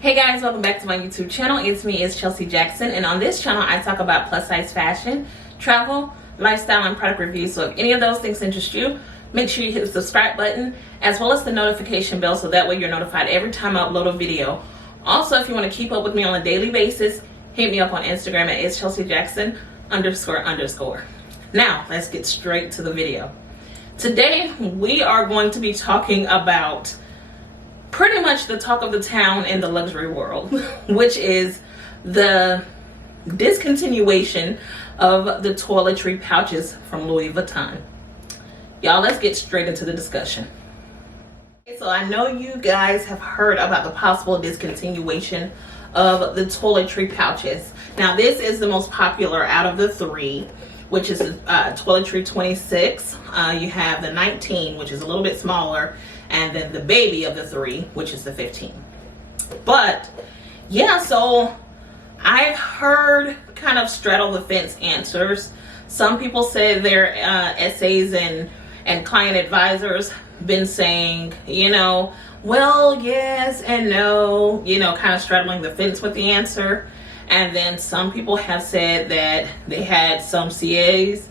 Hey guys, welcome back to my YouTube channel. It's Chelsea Jackson, and on this channel I talk about plus size fashion, travel, lifestyle, and product reviews. So if any of those things interest you, make sure you hit the subscribe button as well as the notification bell so that way you're notified every time I upload a video. Also, if you want to keep up with me on a daily basis, hit me up on Instagram at @ItsChelseaJackson__. Now, let's get straight to the video. Today, we are going to be talking about pretty much the talk of the town in the luxury world, which is the discontinuation of the toiletry pouches from Louis Vuitton. Y'all, let's get straight into the discussion. So I know you guys have heard about the possible discontinuation of the toiletry pouches. Now, this is the most popular out of the three, which is Toiletry 26. You have the 19, which is a little bit smaller, and then the baby of the three, which is the 15. But yeah, so I've heard kind of straddle the fence answers. Some people say their essays and client advisors been saying, well, yes and no, kind of straddling the fence with the answer. And then some people have said that they had some CAs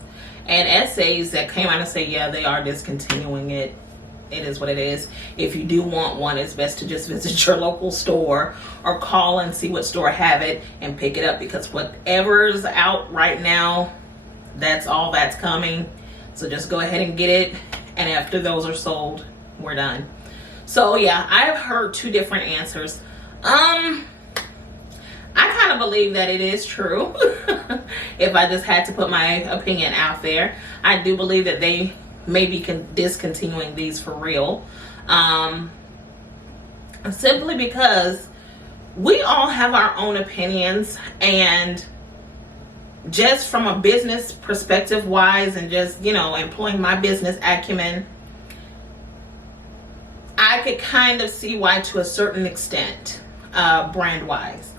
and essays that came out and say, yeah, they are discontinuing it. It is what it is. If you do want one, it's best to just visit your local store or call and see what store have it and pick it up, because whatever's out right now, that's all that's coming. So just go ahead and get it, and after those are sold, we're done. So yeah, I've heard two different answers. I kind of believe that it is true. If I just had to put my opinion out there, I do believe that they may be discontinuing these for real. Simply because we all have our own opinions, and just from a business perspective wise, and just, employing my business acumen, I could kind of see why to a certain extent, brand wise.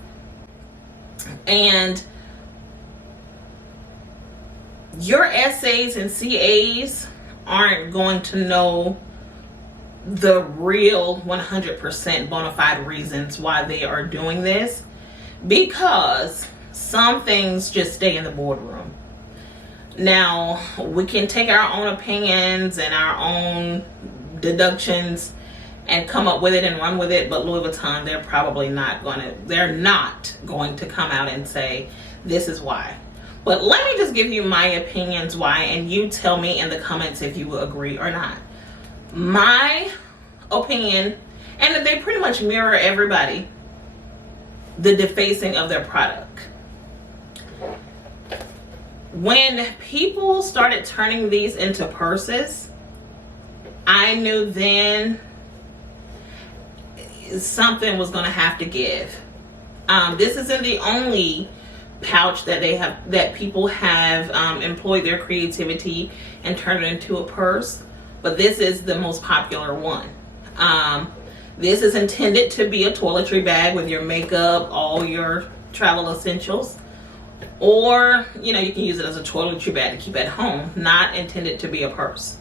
And your essays and CAs aren't going to know the real 100% bona fide reasons why they are doing this, because some things just stay in the boardroom. Now, we can take our own opinions and our own deductions and come up with it and run with it, but Louis Vuitton, they're not going to come out and say, this is why. But let me just give you my opinions why, and you tell me in the comments if you agree or not. My opinion, and they pretty much mirror everybody, the defacing of their product. When people started turning these into purses, I knew then something was going to have to give. This isn't the only pouch that people have employed their creativity and turned it into a purse, but this is the most popular one. This is intended to be a toiletry bag with your makeup, all your travel essentials, or you can use it as a toiletry bag to keep at home, not intended to be a purse.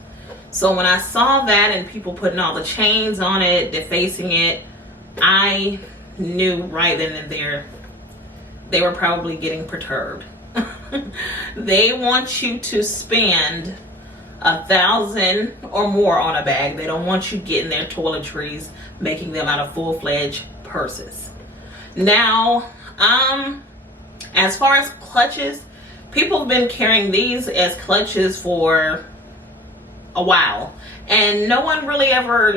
So when I saw that and people putting all the chains on it, defacing it, I knew right then and there they were probably getting perturbed. They want you to spend $1,000 or more on a bag. They don't want you getting their toiletries, making them out of full-fledged purses. Now, as far as clutches, people have been carrying these as clutches for a while, and no one really ever,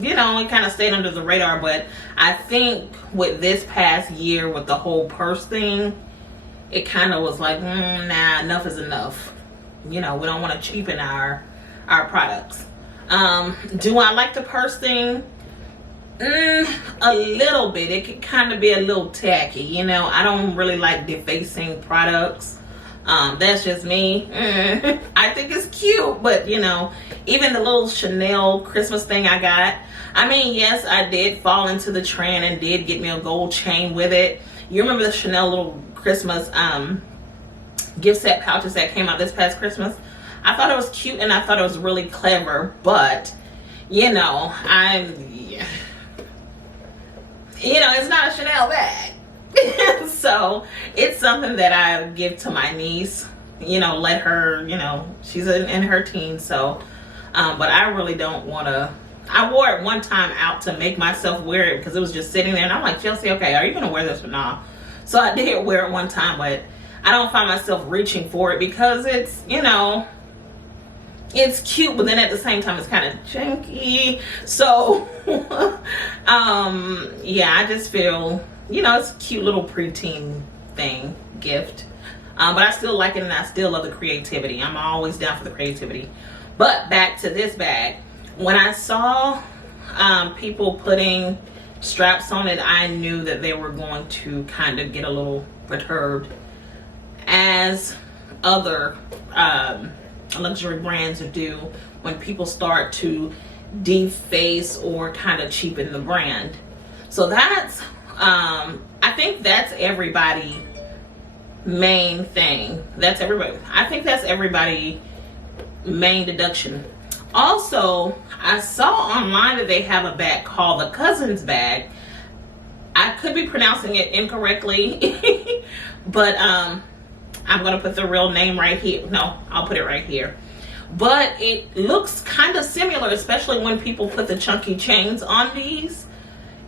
it kind of stayed under the radar. But I think with this past year, with the whole purse thing, it kind of was like, nah, enough is enough. We don't want to cheapen our products. Do I like the purse thing? A little bit. It can kind of be a little tacky. I don't really like defacing products. That's just me. I think it's cute, but even the little Chanel Christmas thing I got, yes, I did fall into the trend and did get me a gold chain with it. You remember the Chanel little Christmas gift set pouches that came out this past Christmas? I thought it was cute and I thought it was really clever, but you know, it's not a Chanel bag. So it's something that I give to my niece, you know, let her, you know, she's in her teens. So, but I really don't want to. I wore it one time out to make myself wear it because it was just sitting there. And I'm like, Chelsea, okay, are you going to wear this or not? So I did wear it one time, but I don't find myself reaching for it because it's, you know, it's cute, but then at the same time it's kind of junky. So yeah, I just feel, you know, it's a cute little preteen thing, gift, but I still like it, and I still love the creativity. I'm always down for the creativity. But back to this bag, when I saw people putting straps on it, I knew that they were going to kind of get a little perturbed, as other luxury brands do when people start to deface or kind of cheapen the brand. So that's I think that's everybody main thing. That's everybody. I think that's everybody main deduction. Also, I saw online that they have a bag called the Cousin's bag. I could be pronouncing it incorrectly, but I'm gonna put the real name right here. No, I'll put it right here. But it looks kind of similar, especially when people put the chunky chains on these.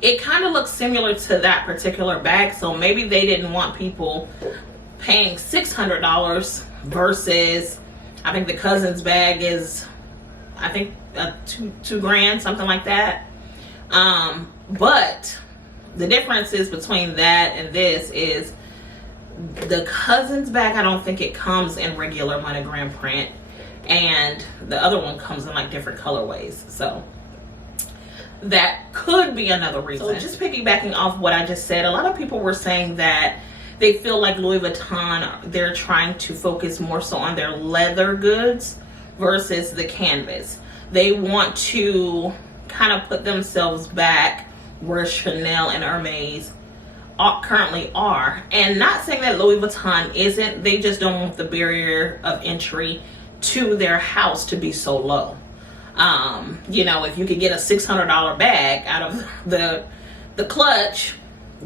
It kind of looks similar to that particular bag. So maybe they didn't want people paying $600 versus, I think the Cousin's bag is, I think two grand, something like that. But the difference is between that and this is the Cousin's bag, I don't think it comes in regular monogram print, and the other one comes in like different colorways. So that could be another reason. So just piggybacking off what I just said, a lot of people were saying that they feel like Louis Vuitton, they're trying to focus more so on their leather goods versus the canvas. They want to kind of put themselves back where Chanel and Hermes currently are. And not saying that Louis Vuitton isn't, they just don't want the barrier of entry to their house to be so low. You know, if you could get a $600 bag out of the clutch,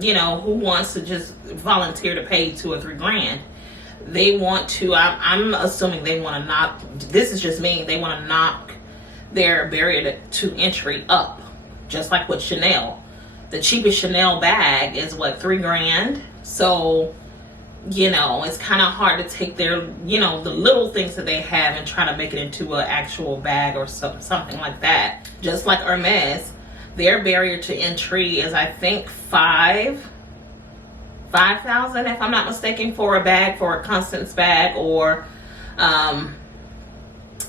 you know, who wants to just volunteer to pay $2 or $3 grand? They want to, I'm assuming they want to knock, this is just me, they want to knock their barrier to entry up, just like with Chanel. The cheapest Chanel bag is what, $3 grand? So, you know, it's kind of hard to take their, you know, the little things that they have and try to make it into an actual bag or something like that. Just like Hermes, their barrier to entry is, I think, $5,000, if I'm not mistaken, for a bag, for a Constance bag, or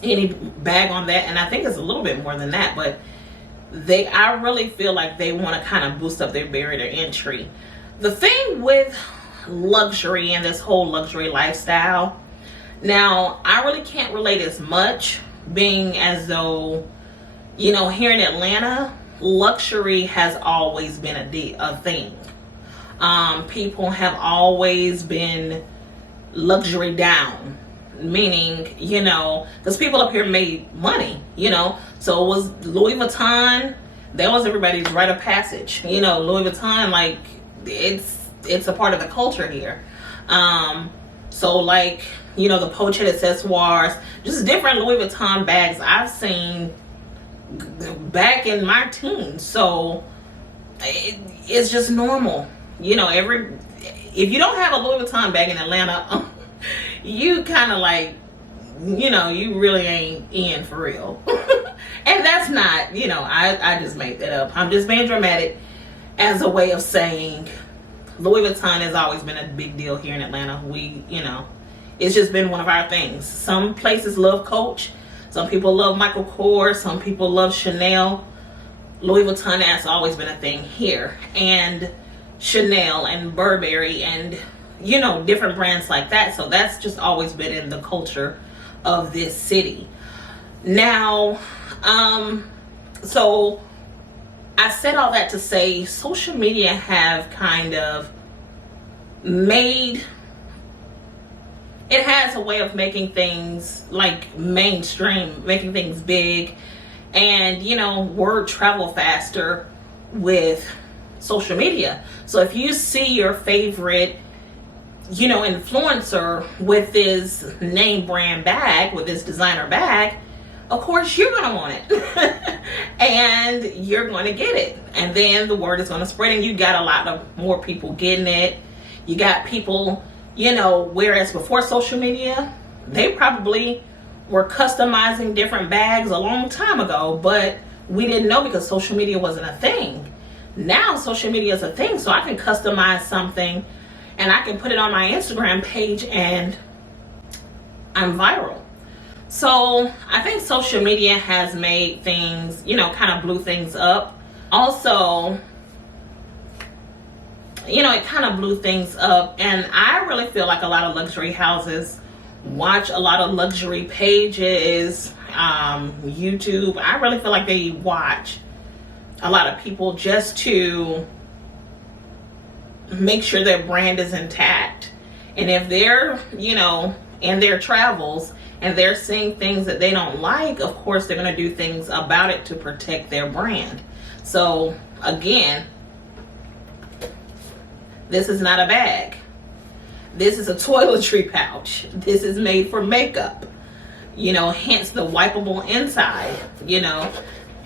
any bag on that. And I think it's a little bit more than that, but I really feel like they want to kind of boost up their barrier to entry. The thing with luxury and this whole luxury lifestyle, now I really can't relate as much, being as though, you know, here in Atlanta, luxury has always been a thing. People have always been luxury down, meaning, you know, because people up here made money, you know, so it was Louis Vuitton, that was everybody's rite of passage, you know. Louis Vuitton, like, it's a part of the culture here. So like, you know, the pochette accessoires, just different Louis Vuitton bags I've seen back in my teens. So it's just normal, you know. If you don't have a Louis Vuitton bag in Atlanta, you kind of like, you know, you really ain't in for real. And that's not, you know, I just made that up. I'm just being dramatic as a way of saying Louis Vuitton has always been a big deal here in Atlanta. We, you know, it's just been one of our things. Some places love Coach. Some people love Michael Kors. Some people love Chanel. Louis Vuitton has always been a thing here. And Chanel and Burberry and, you know, different brands like that. So that's just always been in the culture of this city. Now, so I said all that to say social media have kind of made, it has a way of making things like mainstream, making things big, and, you know, word travel faster with social media. So if you see your favorite, you know, influencer with this name brand bag, with this designer bag, of course you're going to want it. And you're going to get it. And then the word is going to spread, and you got a lot of more people getting it. You got people, you know, whereas before social media, they probably were customizing different bags a long time ago, but we didn't know because social media wasn't a thing. Now social media is a thing, so I can customize something and I can put it on my Instagram page and I'm viral. So I think social media has made things, you know, kind of blew things up. Also, you know, it kind of blew things up, and I really feel like a lot of luxury houses watch a lot of luxury pages, YouTube. I really feel like they watch a lot of people just to make sure their brand is intact. And if they're, you know, in their travels and they're seeing things that they don't like, of course they're going to do things about it to protect their brand. So again, this is not a bag. This is a toiletry pouch. This is made for makeup, you know, hence the wipeable inside, you know.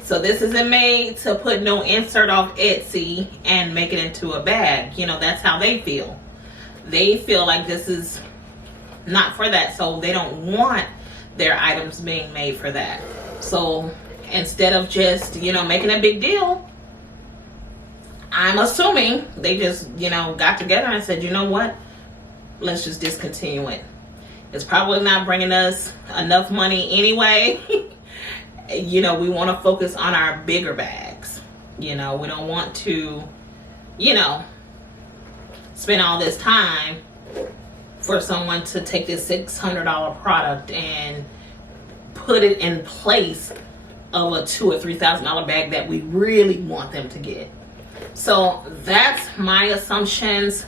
So this isn't made to put no insert off Etsy and make it into a bag. You know, that's how they feel. They feel like this is not for that, so they don't want their items being made for that. So instead of just, you know, making a big deal, I'm assuming they just, you know, got together and said, you know what, let's just discontinue it. It's probably not bringing us enough money anyway. You know, we want to focus on our bigger bags. You know, we don't want to, you know, spend all this time for someone to take this $600 product and put it in place of a $2,000 or $3,000 bag that we really want them to get. So that's my assumptions.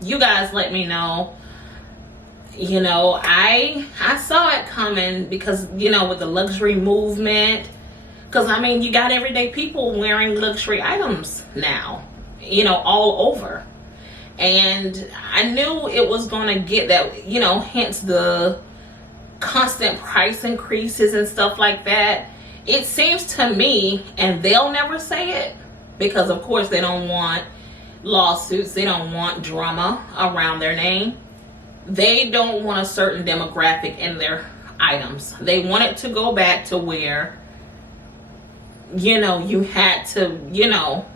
You guys let me know. You know, I saw it coming because, you know, with the luxury movement, because I mean, you got everyday people wearing luxury items now, you know, all over. And I knew it was going to get that, you know, hence the constant price increases and stuff like that. It seems to me, and they'll never say it because of course they don't want lawsuits, they don't want drama around their name. They don't want a certain demographic in their items. They want it to go back to where, you know, you had to, you know,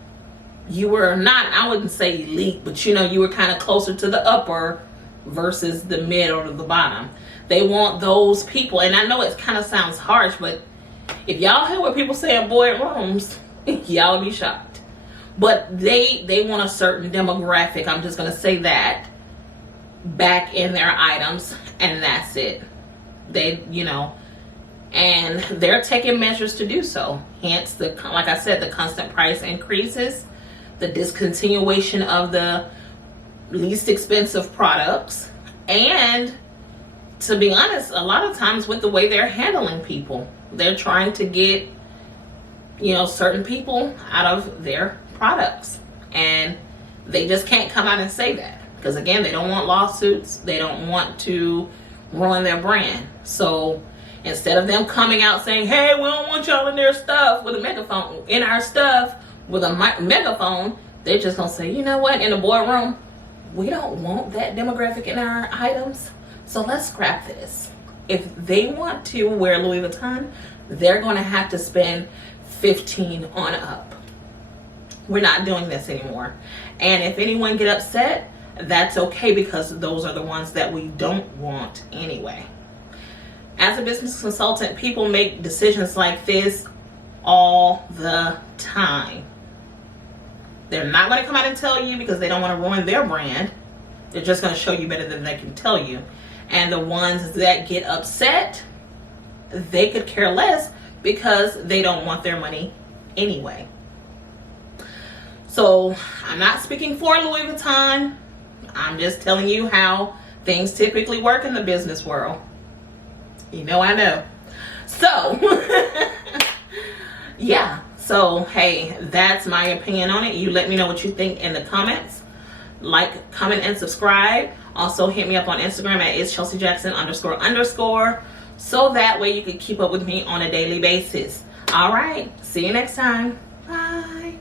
you were not, I wouldn't say elite, but you know, you were kind of closer to the upper versus the mid or the bottom. They want those people, and I know it kind of sounds harsh, but if y'all hear what people say in boardrooms, y'all be shocked. But they want a certain demographic, I'm just going to say that, back in their items, and that's it. They, you know, and they're taking measures to do so. Hence the, like I said, the constant price increases, the discontinuation of the least expensive products, and to be honest, a lot of times with the way they're handling people, they're trying to get, you know, certain people out of their products, and they just can't come out and say that because again, they don't want lawsuits, they don't want to ruin their brand. So instead of them coming out saying, hey, we don't want y'all in their stuff with a megaphone, in our stuff with a megaphone, they're just gonna say, you know what, in the boardroom, we don't want that demographic in our items, so let's scrap this. If they want to wear Louis Vuitton, they're gonna have to spend 15 on up. We're not doing this anymore. And if anyone get upset, that's okay, because those are the ones that we don't want anyway. As a business consultant, people make decisions like this all the time. They're not going to come out and tell you because they don't want to ruin their brand. They're just going to show you better than they can tell you. And the ones that get upset, they could care less because they don't want their money anyway. So I'm not speaking for Louis Vuitton. I'm just telling you how things typically work in the business world. You know, I know. So yeah, So hey, that's my opinion on it. You let me know what you think in the comments. Like, comment, and subscribe. Also hit me up on Instagram at @IsChelseaJackson__, so that way you can keep up with me on a daily basis. All right, see you next time. Bye.